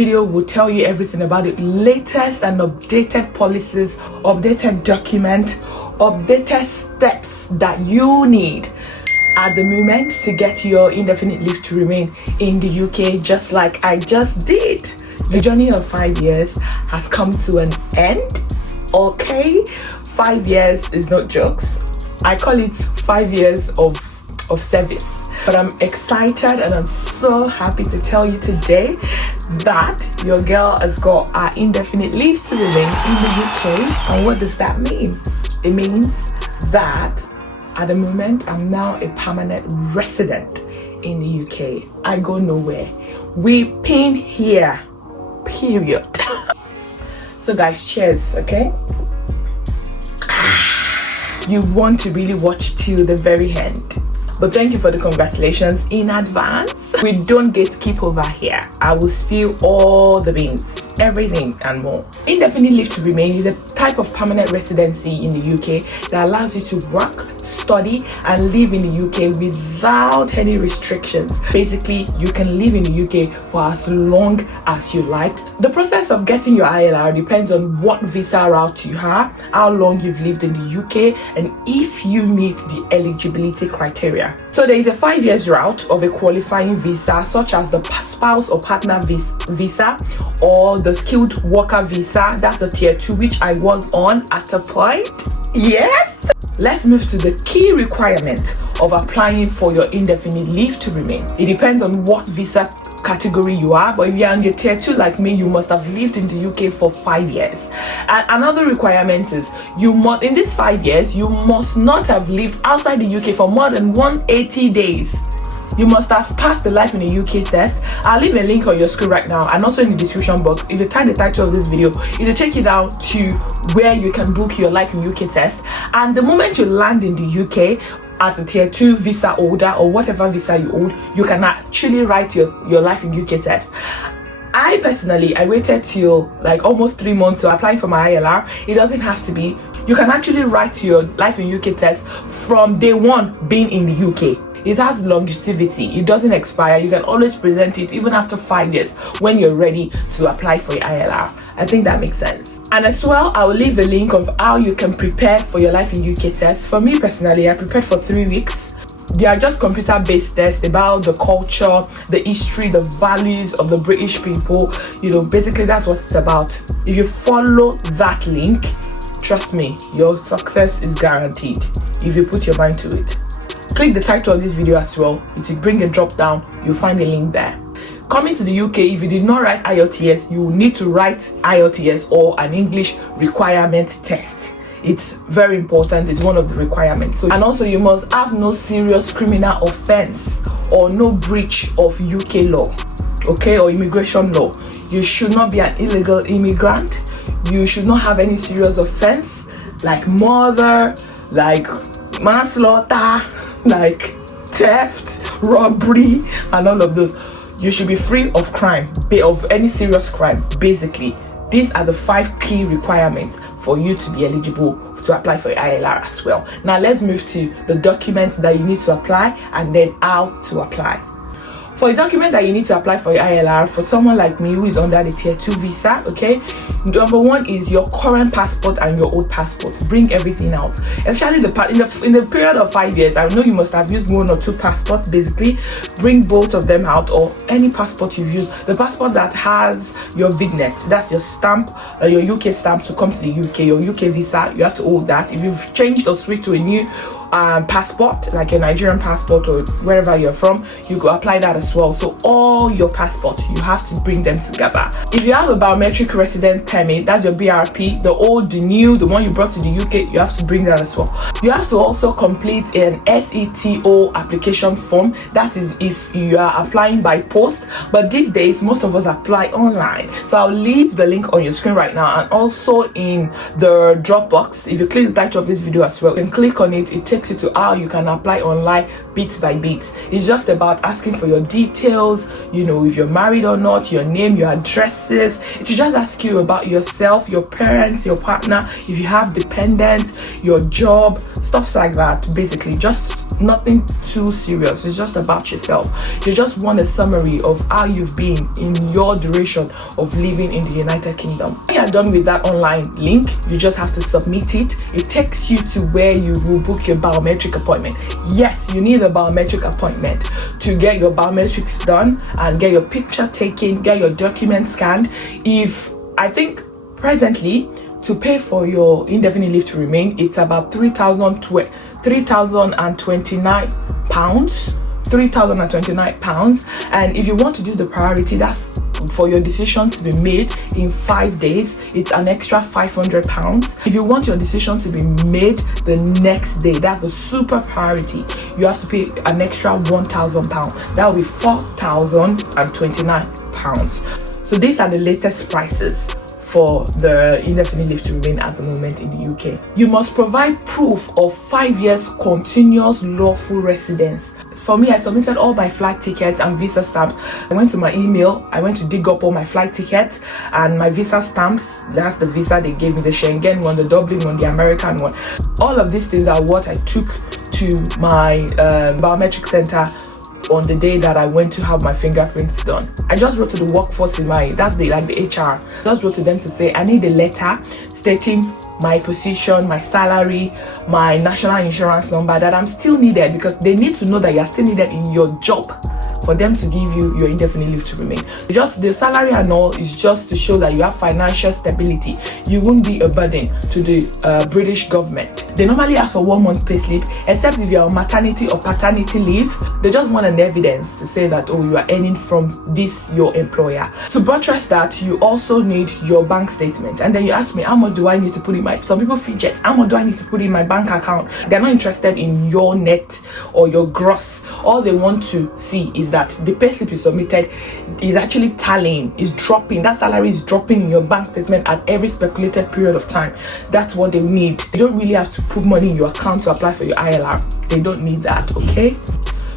video will tell you everything about the latest and updated policies, updated documents, updated steps that you need at the moment to get your indefinite leave to remain in the UK, just like I just did. The journey of 5 years has come to an end. Okay, 5 years is not jokes. I call it 5 years of service. But I'm excited and I'm so happy to tell you today that your girl has got her indefinite leave to remain in the UK. And what does that mean? It means that at the moment I'm now a permanent resident in the UK. I go nowhere. We pin here, period. So guys, cheers, okay? You want to really watch till the very end. But thank you for the congratulations in advance. We don't gatekeep over here. I will spill all the beans, everything and more. Indefinite leave to remain is a type of permanent residency in the UK that allows you to work, study and live in the UK without any restrictions. Basically, you can live in the UK for as long as you like. The process of getting your ILR depends on what visa route you have, how long you've lived in the UK, and if you meet the eligibility criteria. So there is a 5 years route of a qualifying visa, such as the spouse or partner visa or the skilled worker visa. That's the tier 2, which I was on at a point. Yes. Let's move to the key requirement of applying for your indefinite leave to remain. It depends on what visa category you are, but if you're on the tier 2 like me, you must have lived in the UK for 5 years. And another requirement is you must, in these 5 years, you must not have lived outside the UK for more than 180 days. You must have passed the life in the UK test. I'll leave a link on your screen right now and also in the description box. If you type the title of this video, it'll take you down to where you can book your life in UK test. And the moment you land in the UK as a tier 2 visa holder or whatever visa you hold, you can actually write your life in UK test. I personally, I waited till like almost 3 months to apply for my ILR. It doesn't have to be. You can actually write your life in UK test from day one being in the UK. It has longevity. It doesn't expire. You can always present it even after 5 years when you're ready to apply for your ILR. I think that makes sense. And as well, I will leave a link of how you can prepare for your life in UK test. For me personally, I prepared for 3 weeks. They are just computer-based tests about the culture, the history, the values of the British people. You know, basically that's what it's about. If you follow that link, trust me, your success is guaranteed if you put your mind to it. Click the title of this video as well. It will bring a drop down. You'll find a link there. Coming to the UK, if you did not write IELTS, you will need to write IELTS or an English requirement test. It's very important. It's one of the requirements. And also you must have no serious criminal offense or no breach of UK law, okay, or immigration law. You should not be an illegal immigrant. You should not have any serious offense like murder, like manslaughter, like theft, robbery, and all of those. You should be free of crime, of any serious crime. Basically, these are the 5 key requirements for you to be eligible to apply for your ILR as well. Now let's move to the documents that you need to apply and then how to apply. For a document that you need to apply for your ILR, for someone like me who is under the tier 2 visa, okay, number 1 is your current passport and your old passport. Bring everything out, especially in the period of 5 years. I know you must have used 1 or 2 passports. Basically, bring both of them out, or any passport you've used. The passport that has your vignet, that's your stamp, your UK stamp to come to the UK, your UK visa, you have to hold that. If you've changed or switched to a new passport, like a Nigerian passport or wherever you're from, you go apply that as well. So all your passport, you have to bring them together. If you have a biometric resident permit, that's your BRP, the old, the new, the one you brought to the UK, you have to bring that as well. You have to also complete an SETO application form. That is if you are applying by post, but these days most of us apply online. So I'll leave the link on your screen right now, and also in the Dropbox. If you click the title of this video as well and click on it, it takes takes you to how you can apply online bit by bit. It's just about asking for your details, you know, if you're married or not, your name, your addresses. It will just ask you about yourself, your parents, your partner, if you have dependents, your job, stuff like that. Basically, just nothing too serious. It's just about yourself. You just want a summary of how you've been in your duration of living in the United Kingdom. When you're done with that online link, you just have to submit it. It takes you to where you will book your biometric appointment. Yes, you need a biometric appointment to get your biometrics done and get your picture taken, get your documents scanned. I think presently, to pay for your indefinite leave to remain, it's about £3,029. £3,029, and if you want to do the priority, that's for your decision to be made in 5 days, it's an extra £500. If you want your decision to be made the next day, that's the super priority, you have to pay an extra £1,000. That will be £4,029. So these are the latest prices for the indefinite leave to remain at the moment in the UK. You must provide proof of 5 years continuous lawful residence. For me, I submitted all my flight tickets and visa stamps. I went to my email, I went to dig up all my flight tickets and my visa stamps. That's the visa they gave me, the Schengen one, the Dublin one, the American one. All of these things are what I took to my biometric center on the day that I went to have my fingerprints done. I just wrote to the workforce in my, that's the HR. Just wrote to them to say, I need a letter stating my position, my salary, my national insurance number, that I'm still needed, because they need to know that you're still needed in your job for them to give you your indefinite leave to remain. Just the salary and all is just to show that you have financial stability. You won't be a burden to the British government. They normally ask for 1 month pay slip, except if you're on maternity or paternity leave. They just want an evidence to say that, oh, you are earning from this, your employer. To buttress that, you also need your bank statement. And then you ask me, how much do I need to put in my, some people fidget, how much do I need to put in my bank account? They're not interested in your net or your gross. All they want to see is that the pay slip you submitted is actually tallying, is dropping. That salary is dropping in your bank statement at every speculated period of time. That's what they need. You don't really have to put money in your account to apply for your ILR. They don't need that, okay?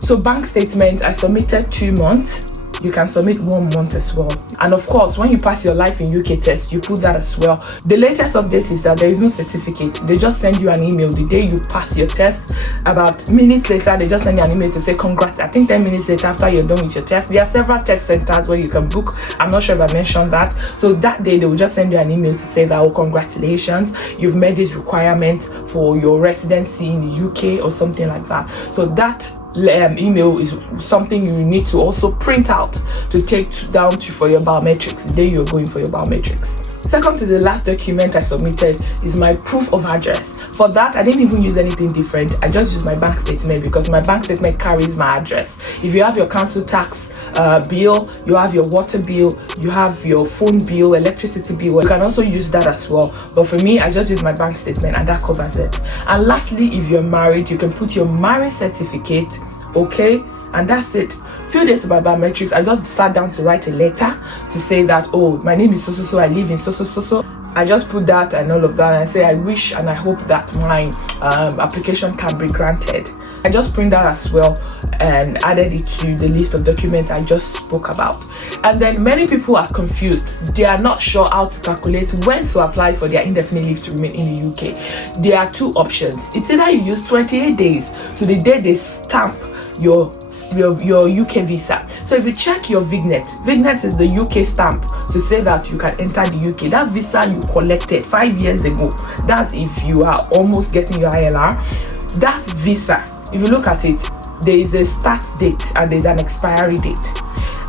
So bank statement, I submitted 2 months. You can submit 1 month as well. And of course, when you pass your life in UK test, you put that as well. The latest update is that there is no certificate. They just send you an email the day you pass your test. About minutes later, they just send you an email to say congrats. I think 10 minutes later after you're done with your test. There are several test centers where you can book. I'm not sure if I mentioned that. So that day, they will just send you an email to say that, oh, congratulations, you've met this requirement for your residency in the UK or something like that. So that email is something you need to also print out to take down for your biometrics the day you're going for your biometrics. Second to the last document I submitted is my proof of address. For that, I didn't even use anything different. I just used my bank statement because my bank statement carries my address. If you have your council tax bill, you have your water bill, you have your phone bill, electricity bill, you can also use that as well. But for me, I just use my bank statement and that covers it. And lastly, if you're married, you can put your marriage certificate, okay? And that's it. Few days to my biometrics, I just sat down to write a letter to say that, oh, my name is so, I live in so. I just put that and all of that, and I say I wish and I hope that my application can be granted. I just print that as well and added it to the list of documents I just spoke about. And then many people are confused. They are not sure how to calculate when to apply for their indefinite leave to remain in the UK. There are 2 options. It's either you use 28 days to the day they stamp your UK visa. So if you check your Vignet is the UK stamp to say that you can enter the UK. That visa you collected 5 years ago, that's if you are almost getting your ILR. That visa, if you look at it, there is a start date and there's an expiry date,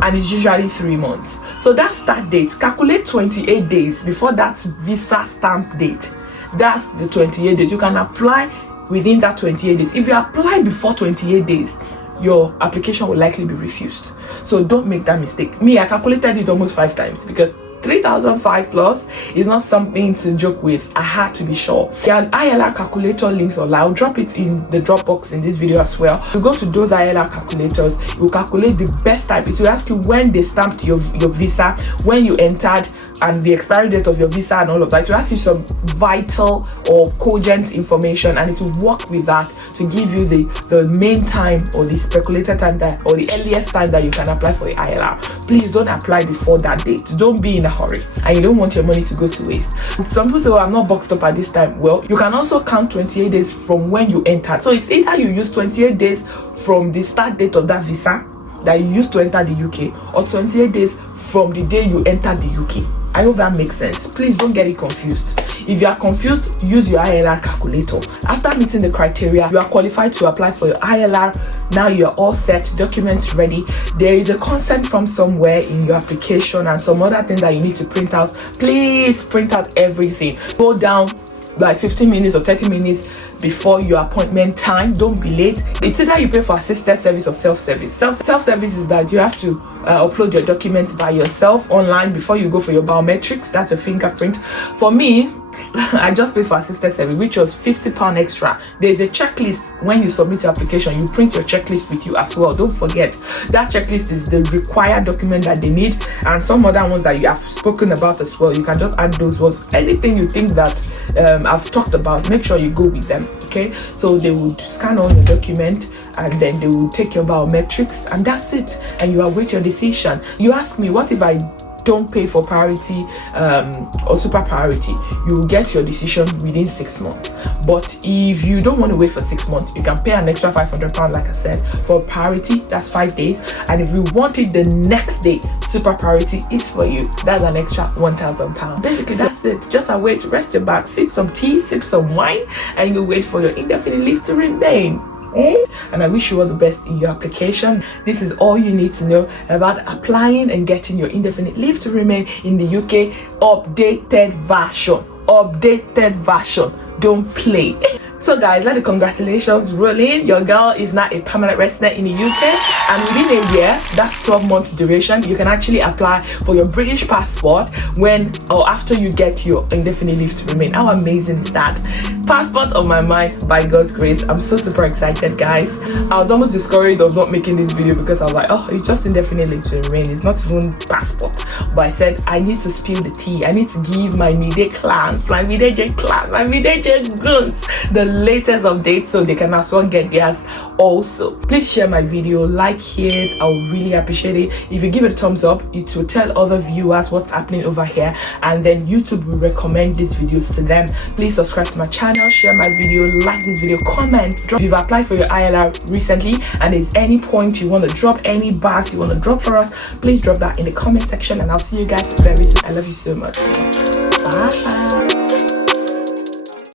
and it's usually 3 months. So that start date, calculate 28 days before that visa stamp date. That's the 28 days. You can apply within that 28 days. If you apply before 28 days, your application will likely be refused. So don't make that mistake. Me, I calculated it almost 5 times because 3,005 plus is not something to joke with. I had to be sure. There are ILR calculator links online. I'll drop it in the Dropbox in this video as well. You go to those ILR calculators, you calculate the best time. It will ask you when they stamped your visa, when you entered and the expiry date of your visa and all of that. It will ask you some vital or cogent information, and it will work with that to give you the main time or the speculated time that, or the earliest time that you can apply for your ILR. Please don't apply before that date. Don't be in a hurry, and you don't want your money to go to waste. Some people say, oh, I'm not boxed up at this time. Well, you can also count 28 days from when you entered. So it's either you use 28 days from the start date of that visa that you used to enter the UK, or 28 days from the day you entered the UK. I hope that makes sense. Please don't get it confused. If you are confused, use your ILR calculator. After meeting the criteria, you are qualified to apply for your ILR. Now you're all set, documents ready. There is a consent from somewhere in your application and some other thing that you need to print out. Please print out everything. Go down like 15 minutes or 30 minutes before your appointment time. Don't be late. It's either you pay for assisted service or self-service. Self-service is that you have to upload your documents by yourself online before you go for your biometrics. That's your fingerprint. For me, I just paid for assisted service, which was £50 extra. There's a checklist when you submit your application. You print your checklist with you as well. Don't forget, that checklist is the required document that they need, and some other ones that you have spoken about as well. You can just add those words. Anything you think that I've talked about, make sure you go with them. Okay, so they would scan all your document, and then they will take your biometrics, and that's it, and you await your decision. You ask me, what if I don't pay for priority or super priority? You will get your decision within 6 months. But if you don't want to wait for 6 months, you can pay an extra £500, like I said. For priority, that's 5 days, and if you want it the next day, super priority is for you. That's an extra £1,000. Basically, that's it. Just await, rest your back, sip some tea, sip some wine, and you wait for your indefinite leave to remain. And I wish you all the best in your application. This is all you need to know about applying and getting your indefinite leave to remain in the UK. Updated version. Don't play. So guys, let the congratulations roll in. Your girl is now a permanent resident in the UK, and within a year, that's 12 months duration, you can actually apply for your British passport when or after you get your indefinite leave to remain. How amazing is that? Passport on my mind, by God's grace. I'm so super excited, guys. I was almost discouraged of not making this video because I was like, oh, it's just indefinite leave to remain, it's not even passport. But I said I need to spill the tea. I need to give my Mide clans, my Mide goons the latest updates so they can as well get theirs also. Please share my video, like it. I'll really appreciate it. If you give it a thumbs up, it will tell other viewers what's happening over here, and then YouTube will recommend these videos to them. Please subscribe to my channel, share my video, like this video, comment. If you've applied for your ILR recently and there's any point you want to drop, any bars you want to drop for us, please drop that in the comment section, and I'll see you guys very soon. I love you so much. Bye.